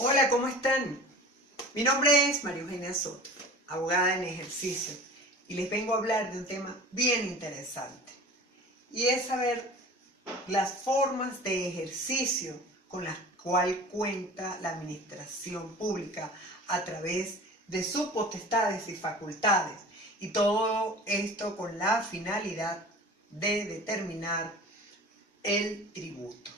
Hola, ¿cómo están? Mi nombre es María Eugenia Soto, abogada en ejercicio, y les vengo a hablar de un tema bien interesante, y es saber las formas de ejercicio con las cuales cuenta la administración pública a través de sus potestades y facultades, y todo esto con la finalidad de determinar el tributo.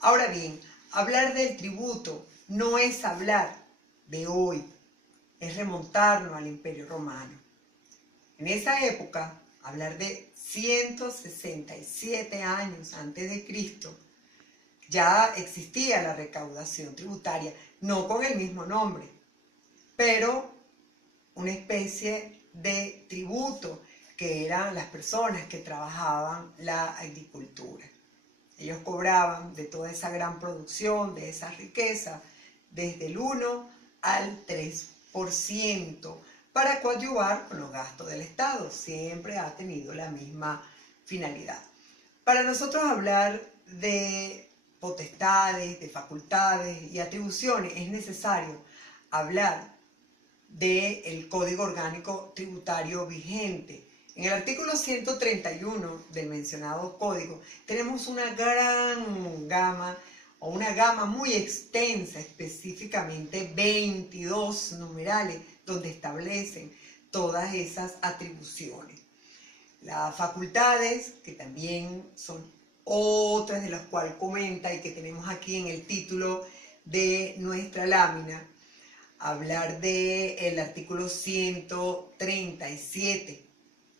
Ahora bien, hablar del tributo no es hablar de hoy, es remontarnos al Imperio Romano. En esa época, hablar de 167 años antes de Cristo, ya existía la recaudación tributaria, no con el mismo nombre, pero una especie de tributo que eran las personas que trabajaban la agricultura. Ellos cobraban de toda esa gran producción, de esa riqueza, desde el 1 al 3% para coadyuvar con los gastos del Estado. Siempre ha tenido la misma finalidad. Para nosotros hablar de potestades, de facultades y atribuciones, es necesario hablar del Código Orgánico Tributario vigente. En el artículo 131 del mencionado código tenemos una gran gama o una gama muy extensa, específicamente 22 numerales, donde establecen todas esas atribuciones. Las facultades, que también son otras de las cuales comenta y que tenemos aquí en el título de nuestra lámina, hablar del artículo 137,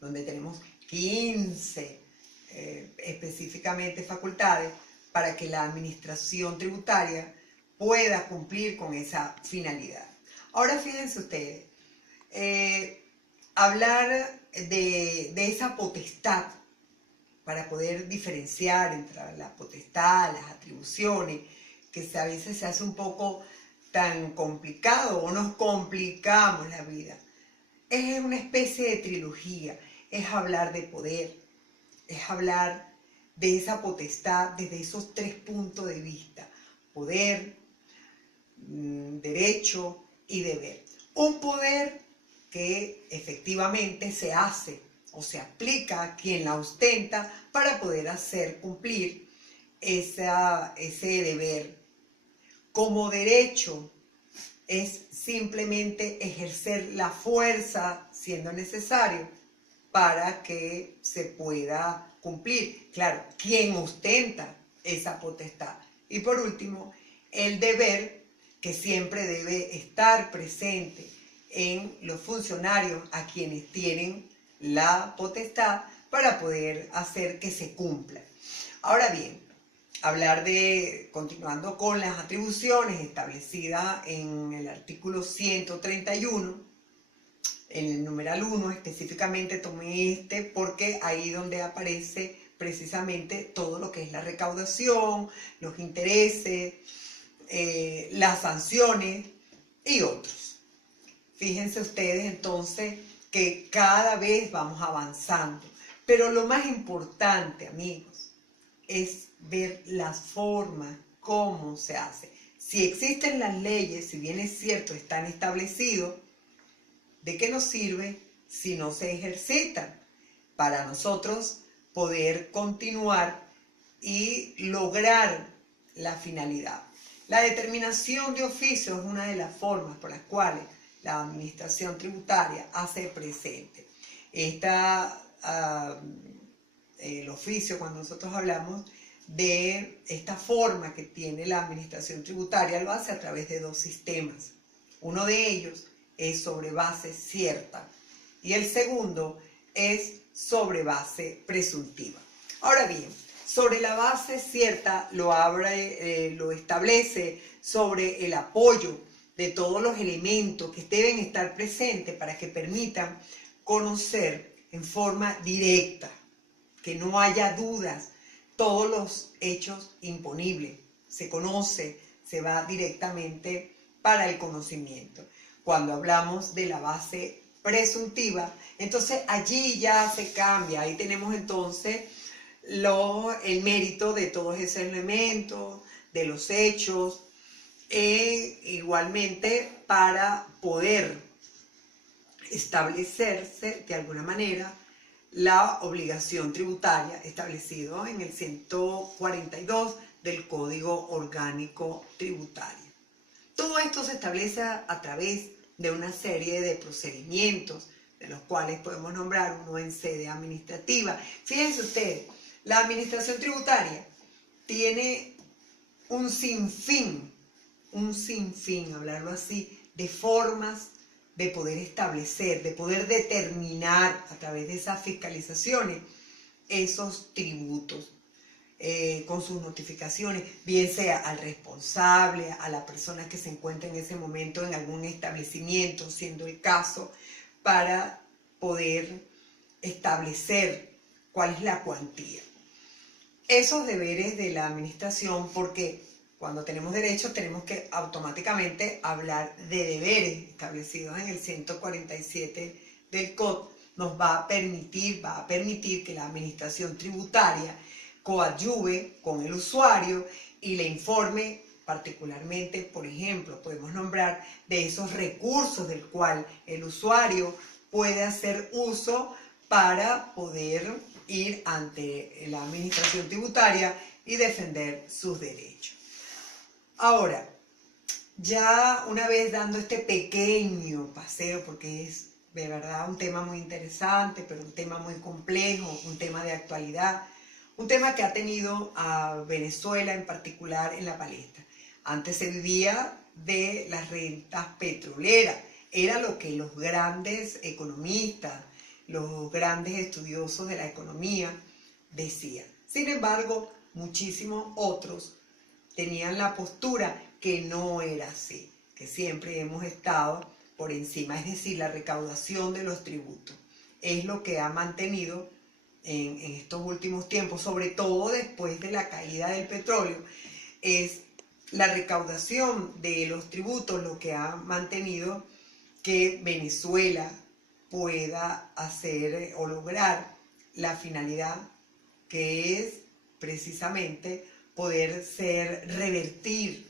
donde tenemos 15 específicamente facultades para que la administración tributaria pueda cumplir con esa finalidad. Ahora fíjense ustedes, hablar de esa potestad para poder diferenciar entre la potestad, las atribuciones, que a veces se hace un poco tan complicado o nos complicamos la vida. Es una especie de trilogía, es hablar de poder, es hablar de esa potestad desde esos tres puntos de vista: poder, derecho y deber. Un poder que efectivamente se hace o se aplica a quien la ostenta para poder hacer cumplir ese deber. Como derecho es simplemente ejercer la fuerza siendo necesario para que se pueda cumplir. Claro, quien ostenta esa potestad. Y por último, el deber, que siempre debe estar presente en los funcionarios a quienes tienen la potestad para poder hacer que se cumpla. Ahora bien, continuando con las atribuciones establecidas en el artículo 131, en el numeral 1 específicamente tomé porque ahí donde aparece precisamente todo lo que es la recaudación, los intereses, las sanciones y otros. Fíjense ustedes entonces que cada vez vamos avanzando, pero lo más importante, amigos, es ver las formas, cómo se hace. Si existen las leyes, si bien es cierto, están establecidos, ¿de qué nos sirve si no se ejercitan? Para nosotros poder continuar y lograr la finalidad. La determinación de oficio es una de las formas por las cuales la administración tributaria hace presente. El oficio, cuando nosotros hablamos de esta forma que tiene la administración tributaria, lo hace a través de dos sistemas. Uno de ellos es sobre base cierta y el segundo es sobre base presuntiva. Ahora bien, sobre la base cierta lo establece sobre el apoyo de todos los elementos que deben estar presentes para que permitan conocer en forma directa, que no haya dudas, todos los hechos imponibles. Se conoce, se va directamente para el conocimiento. Cuando hablamos de la base presuntiva, entonces allí ya se cambia. Ahí tenemos entonces el mérito de todos esos elementos, de los hechos, igualmente para poder establecerse de alguna manera la obligación tributaria establecido en el 142 del Código Orgánico Tributario. Todo esto se establece a través de una serie de procedimientos, de los cuales podemos nombrar uno en sede administrativa. Fíjense ustedes, la administración tributaria tiene un sinfín, hablarlo así, de formas de poder establecer, de poder determinar a través de esas fiscalizaciones esos tributos con sus notificaciones, bien sea al responsable, a la persona que se encuentra en ese momento en algún establecimiento, siendo el caso, para poder establecer cuál es la cuantía. Esos deberes de la administración, porque cuando tenemos derechos tenemos que automáticamente hablar de deberes establecidos en el 147 del COT, nos va a permitir que la administración tributaria coadyuve con el usuario y le informe particularmente, por ejemplo, podemos nombrar de esos recursos del cual el usuario puede hacer uso para poder ir ante la administración tributaria y defender sus derechos. Ahora, ya una vez dando este pequeño paseo, porque es de verdad un tema muy interesante, pero un tema muy complejo, un tema de actualidad, un tema que ha tenido a Venezuela en particular en la palestra. Antes se vivía de las rentas petroleras, era lo que los grandes economistas, los grandes estudiosos de la economía decían. Sin embargo, muchísimos otros tenían la postura que no era así, que siempre hemos estado por encima, es decir, la recaudación de los tributos es lo que ha mantenido en estos últimos tiempos, sobre todo después de la caída del petróleo, es la recaudación de los tributos lo que ha mantenido que Venezuela pueda hacer o lograr la finalidad que es precisamente poder revertir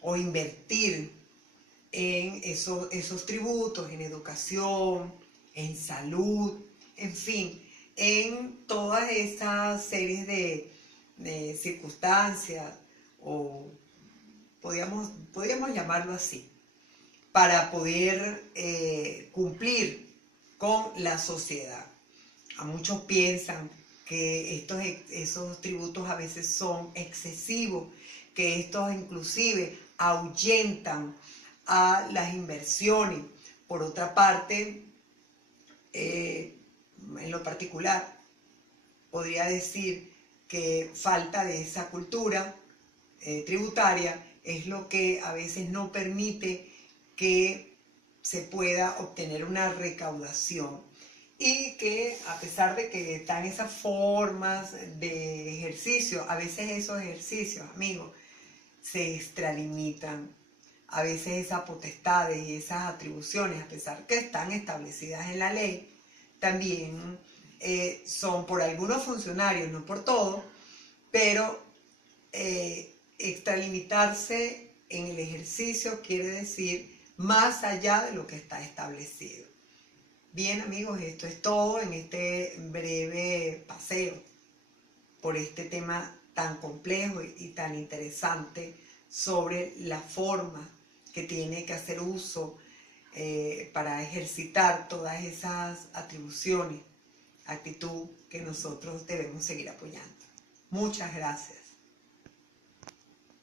o invertir en esos tributos, en educación, en salud, en fin, en todas esas series de circunstancias, o podríamos llamarlo así, para poder cumplir con la sociedad. A muchos piensan que esos tributos a veces son excesivos, que estos inclusive ahuyentan a las inversiones. Por otra parte, en lo particular, podría decir que falta de esa cultura tributaria es lo que a veces no permite que se pueda obtener una recaudación, y que a pesar de que están esas formas de ejercicio, a veces esos ejercicios, amigos, se extralimitan. A veces esas potestades y esas atribuciones, a pesar que están establecidas en la ley, también son por algunos funcionarios, no por todos, pero extralimitarse en el ejercicio quiere decir más allá de lo que está establecido. Bien, amigos, esto es todo en este breve paseo por este tema tan complejo y tan interesante sobre la forma que tiene que hacer uso para ejercitar todas esas atribuciones, actitud que nosotros debemos seguir apoyando. Muchas gracias.